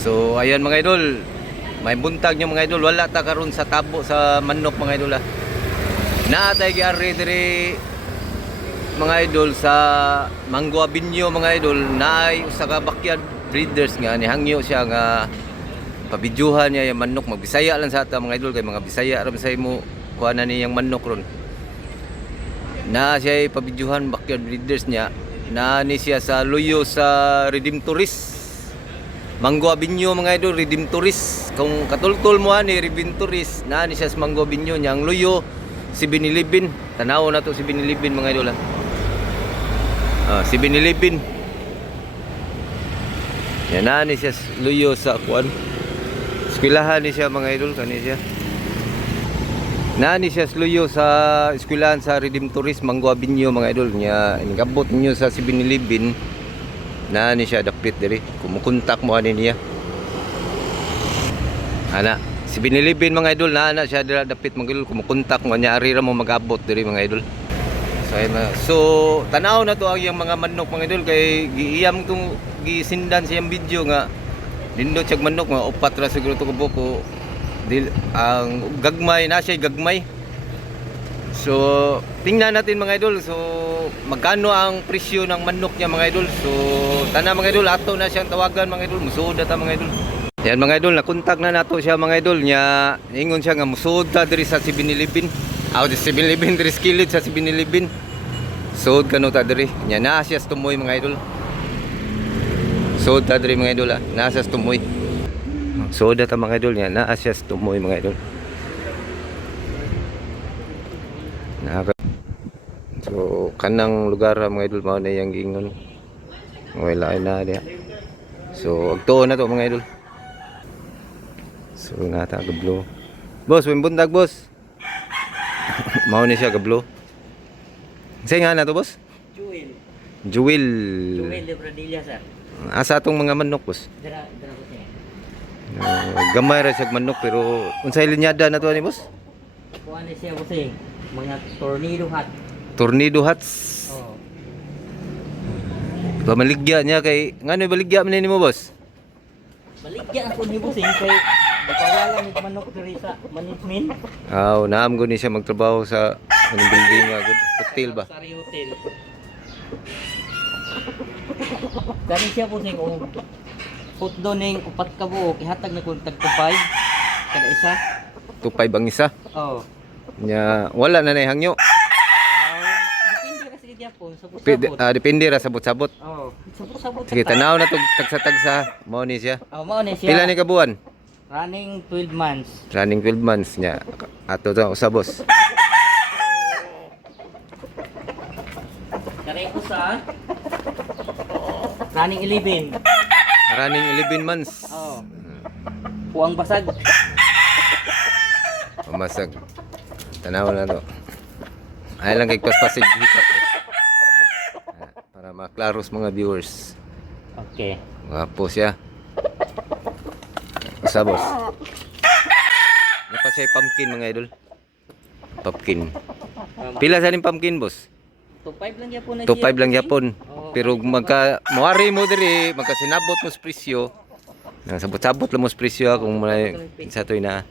So ayan mga idol, may buntag nyo mga idol, wala ta karon sa tabo sa manok mga idol ha. Naatay giari diri mga idol sa Mango Avenue mga idol, naay usa ka backyard breeders nga nihangyo siya nga pabidyuhan niya yung manok. Magbisaya lang sa ata mga idol, kay mga Bisaya ra say mo kuha na niyang manok ron. Na siya pabidyuhan backyard breeders niya, na ni siya sa Luyo sa Redemptorist Mango Avenue mga idol, Redemptorist. Kung katultol mo ani Redemptorist, na ni siya sa Mango Avenue niyang Luyo si 7-Eleven. Tanaw na to si 7-Eleven mga idol ha. Si 7-Eleven. Yan na ni siya Luyo sa kuan. Eskwelahan ni siya mga idol, kani siya. Na ni siya Luyo sa eskwelahan sa Redemptorist Mango Avenue mga idol niya. Ingabot niyo sa 7-Eleven. Na ni siya dapit diri. Kumukontak mo ani niya. Ana, 7-Eleven mga idol, na siya dira dapit mga idol. Kumukontak mo niya, ari ra mo magabot diri mga idol. So tanaw na to ang yang mga manok mga idol, kay giiyam tong gisindan siyang video nga nindot siya manok nga upat ra siguro to kubo ang gagmay na siya gagmay. So tingnan natin mga idol, so magkano ang presyo ng manok niya mga idol. So tana mga idol, ato na siyang tawagan mga idol, musuod ta mga idol. Yan mga idol, nakontak na nato siya mga idol nya, ingon siya nga musuod ta diri sa 7-Eleven. Di 7-Eleven diri skillet sa 7-Eleven. Suod kano ta diri nya, na siya tumoy mga idol. Suod ta diri mga idol ha, na siya tumoy. Suod ta mga idol nya, na siya tumoy mga idol. So kanang lugar mga idol mao na yang giingon. Wala na dia. So agtuon na to mga idol. So nata gablo. Boss, may bundag boss. Mao ni siya gablo. Say nga na to boss? Jewel de Bradilla sir. Asa atong mga manok boss? Dira ko siya. Gamay ra siya manok pero unsay linyada na to ni boss? Kuha ni siya boss mga tornado hat. Tornado hats. Oh. Pamaligya niya kay ngano baligya man nimo boss? Baligya ako ni boss kay bakawalan ni manok diri sa management. Naam gud ni siya magtrabaho sa anong building nga gud, hotel ba? Sari hotel. Kani siya boss kung put do ning upat ka buok ihatag na kung tag 5 kada isa. 2.5 ang isa. Oh. Nya wala na hangyo. Depende ra sa gyapon sabot-sabot. Depende ra sabot-sabot. Oh, sabot-sabot. Sige, tanaw na to tagsa-tagsa. Mao ni siya. Mao ni siya. Pila ni kabuan? Running 12 months. Running 12 months nya. Ato to sa boss. Kare ko sa running 11. Running 11 months. Oh. Puang basag. Pamasag. Tanaw na to. Ay lang kay paspasig hikap. Para maklaros mga viewers. Okay. Wapo siya. Sa boss. Napa siya pumpkin mga idol. Pumpkin. Pila sa ning pumpkin boss? 2.5 lang yapon na 2.5 lang yapon. Oh, Pero magka muari mo diri, magkasinabot mo sa presyo. Sabot-sabot lang mo sa presyo kung may sa toy na.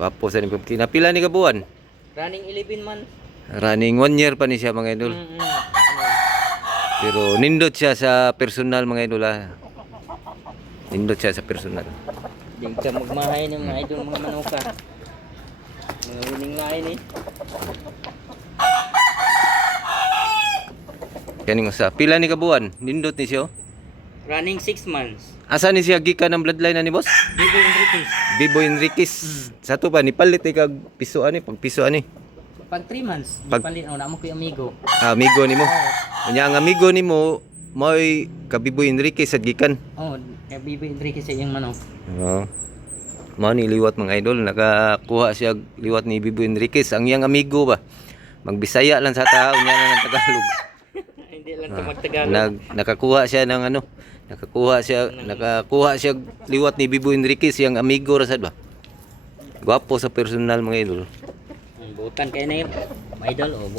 Wapo sa ning pumpkin. Pila ni kabuan? Running 11 months. Running 1 year pa ni siya mga idol. Pero nindot siya sa personal mga idol ha. Nindot siya sa personal. Di ka magmahay ng mga idol mga manuka. Mga winning line eh. Kaning usa. Pila ni kabuan? Nindot ni siya. Running 6 months. Asa ni siya gikan ng bloodline na ni boss? Bibo Enriquez. Bibo Enriquez. Sa to ba ni palit kag piso ani, pag piso ani. Pag 3 months, Pag- palit na mo ko yung amigo. Amigo nimo. Unya ang amigo nimo moy ka Bibo Enriquez sa gikan. Oh, kay Bibo Enriquez sa iyang manok. Oo. Mao ni liwat mga idol, nakakuha siya liwat ni Bibo Enriquez. Ang iyang amigo ba? Magbisaya lang sa tao niya ng Tagalog. Hindi lang ito magtagalog. Nakakuha siya ng ano? Nakakuha siya liwat ni Bibo Enriquez, yang amigo ra sad ba? Gwapo sa personal mga idol. Butan kay na yun. Idol o.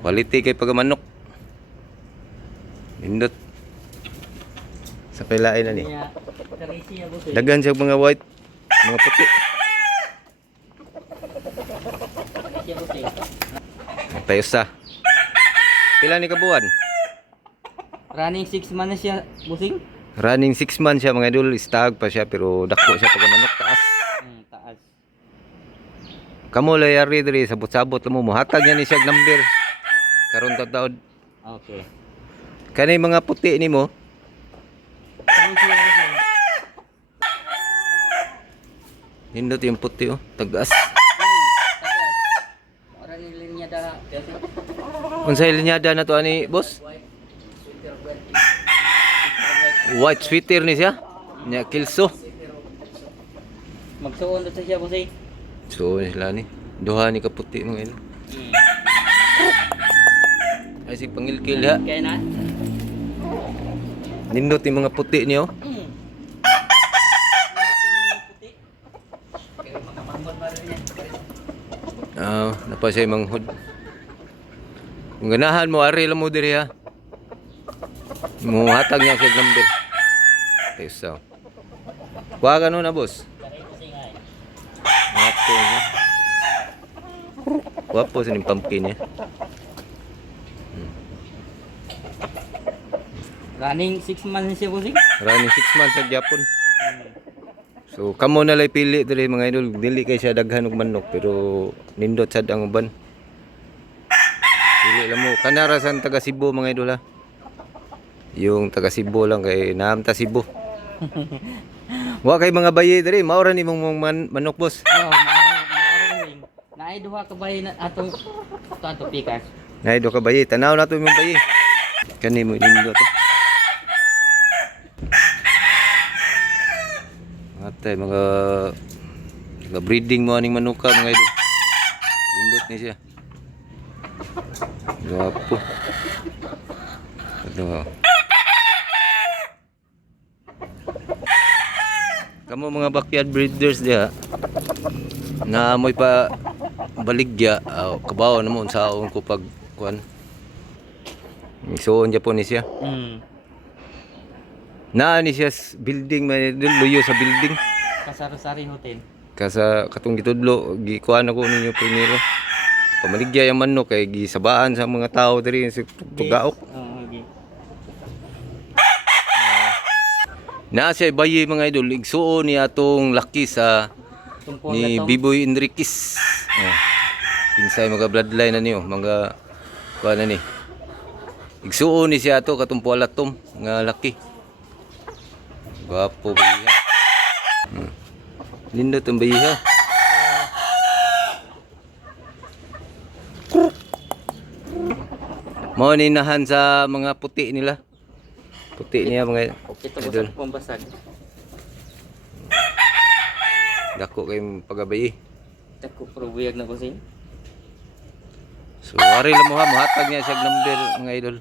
Quality kay pagamanok. Indot. Sa pilain na ni. Kaya Kani siya bossing. Daghan siya mga white, mga puti. Kani siya bossing. Tayo sa. Pila ni kabuan? Running 6 months na siya bossing. Running 6 months siya mga idol, stag pa siya pero dako siya pag manok taas. Taas. Kamo layari diri sabot-sabot mo muhatag niya ni siya number. Karon taud. Okay. Kani mga puti nimo, Kani siya bossing. nindot yung puti oh, tagas. Tagas. Ora ni linya da. Unsay linyada na to ani, boss? White sweater ni siya. Nya kilso. Magsuon na siya bossing. So sila ni. Duha ni kaputi mga idol. Ay sig pangilkil ha. Kaya na. Nindot yung mga puti niyo. Napa siya manghod. Kung ganahan mo, ari lang mo diri ha. Mo hatag niya siya number. Peso. Kuha ka nun na, boss. Wapo niya. Wapo sa yung pumpkin niya. Running 6 months na siya bossing. Running 6 months sa Japon. So, kamo na lay pili diri mga idol. Dili kay siya daghan og manok pero nindot sad ang uban. Dili lang mo kanarasan taga Cebu mga idol ha. Yung taga Cebu lang kay naamta Cebu. Wa kay mga bayi diri, maura ni mong manok boss. Oh, maaaring. Naay duha ka bahay na atong ato pikas. Nay do ka bayi, tanaw nato yung bayi. Kani mo nindot. Atay mga breeding mo aning manuka mga idol. Nindot ni siya. Gwapo. Ito. Kamo mga backyard breeders diha. Na amoy pa baligya, kabaw na mo sa aon ko pag kuan. Isuon Japon ni siya. Na ni siya building man luyo sa building. Kasari-sari hotel. Kasa katong gitudlo gikuan ako ninyo primero. Pamaligya yung manok kay gisabaan sa mga tao diri sa tugaok. Okay. Na siya bayi mga idol, igsuon ni atong laki sa Tungkol ni na to. Biboy Enriquez. Kinsay mga bloodline na niyo, mga kuan na ni. Igsuon ni siya ato katong pualatom nga laki. Gwapo bayi. Lindo tong bayi ha. Mao ni nahan sa mga puti nila. Puti niya mga Okay to idol. sa pambasag. Dako kay pagabayi. Tako pro buyag na bossing. So wari lang mo ha, muhatag niya siya number mga idol.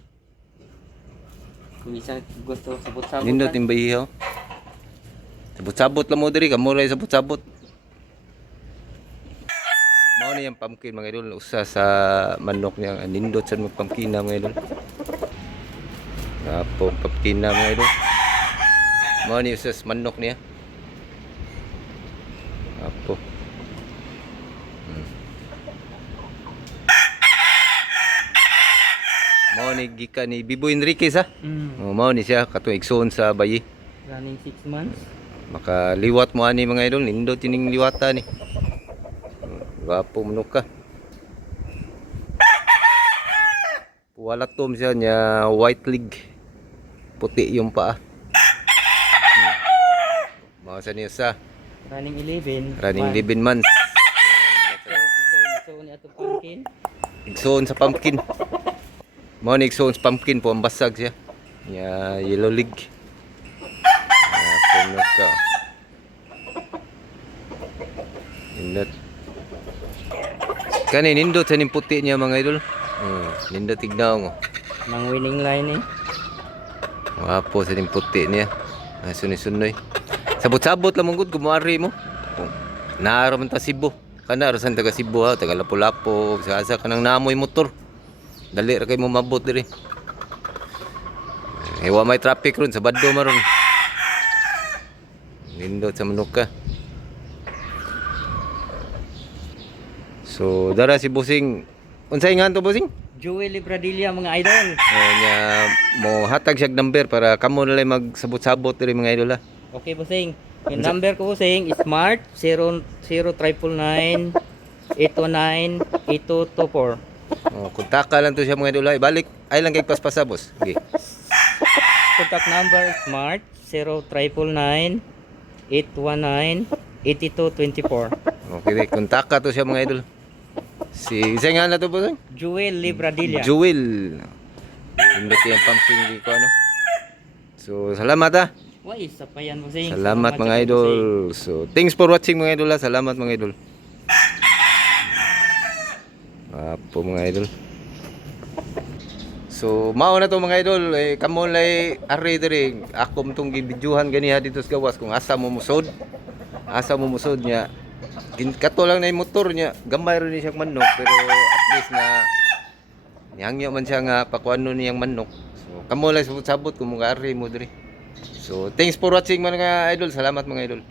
Kung isa gusto sabot-sabot. Nindot yung bayi ha. Sabot-sabot lang mo diri, kamuray sabot-sabot. Mao ni yung pumpkin mga idol, usa sa manok niya, nindot sa mga pumpkin na mga idol. Apo pumpkin na mga idol. Mao ni usa sa manok niya. Apo. Mao ni gikan ni Biboy Enriquez ha. Mao ni siya katong igsoon sa bayi. Running 6 months. Makaliwat mo ani mga idol, nindot ining liwata ni. Gwapo manok ka. Puwalatom siya niya white leg. Puti yung paa. Mao sa niya sa Running 11. running 11 months. So ni ato pumpkin. Igsoon sa pumpkin. Mao ni igsoon sa pumpkin po ang basag siya. Ya yellow leg. Manok ka. Nindot. Kani nindot sa ning puti niya mga idol. Nindot tignaw mo. Nang winning line eh. Wapo sa ning puti niya. Suni-sunoy. Sabot-sabot lang mong gud kumuari mo. Naara man ta Cebu. Kana rasan taga Cebu ha, taga Lapu-Lapu, sa asa kanang naamoy motor. Dali ra kay mo mabot diri. Wa may traffic ron sa Baddo maron. Nindot sa manok ka. So dara si Busing. Unsay nga to Busing? Joel Libradilla mga idol. Nya mo hatag siya number para kamo na lang magsabot-sabot diri mga idol ha. Okay bossing. Yung number ko bossing is Smart 00999 819 8224. Oh, kontaka lang to siya mga idol ha. Ibalik ay lang kay paspasa boss. Okay. Contact number Smart 09999 819 8224. Okay, kontaka to siya mga idol. Si isa nga na to po sir? Joel Libradilla. Jewel. Hindi ko yung pumpkin di ko ano. So, salamat ha. Why, isa pa yan bossing. Salamat mga idol. So, thanks for watching mga idol ha. Salamat mga idol. Apo mga idol. So, mao na to mga idol. Kamo lay ari diri. Ako mtong gibidyohan ganiha dito sa gawas kung asa mo musod. Asa mo musod niya. Kato lang na yung motor niya. Gamay rin siyang manok pero at least na niyangyo man siya nga pakuano niyang manok. So, kamo lang sabot-sabot kung mga ari mo diri. So, thanks for watching mga idol. Salamat mga idol.